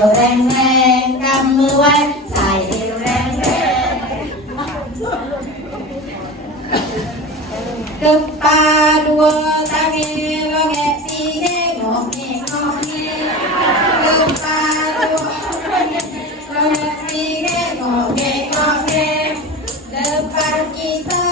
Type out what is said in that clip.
วแรงแรงกำมือไว้ใส่เอวแรงแรงตึ๊บปาดัวตาเงี้ยก็แงตีเงี้ยงอกเงี้ยงอกเงี้ยตึ๊บปาดัวก็แงตีเงี้ยงอกเงี้ยงอกเงี้ยเดินปากีเตอร์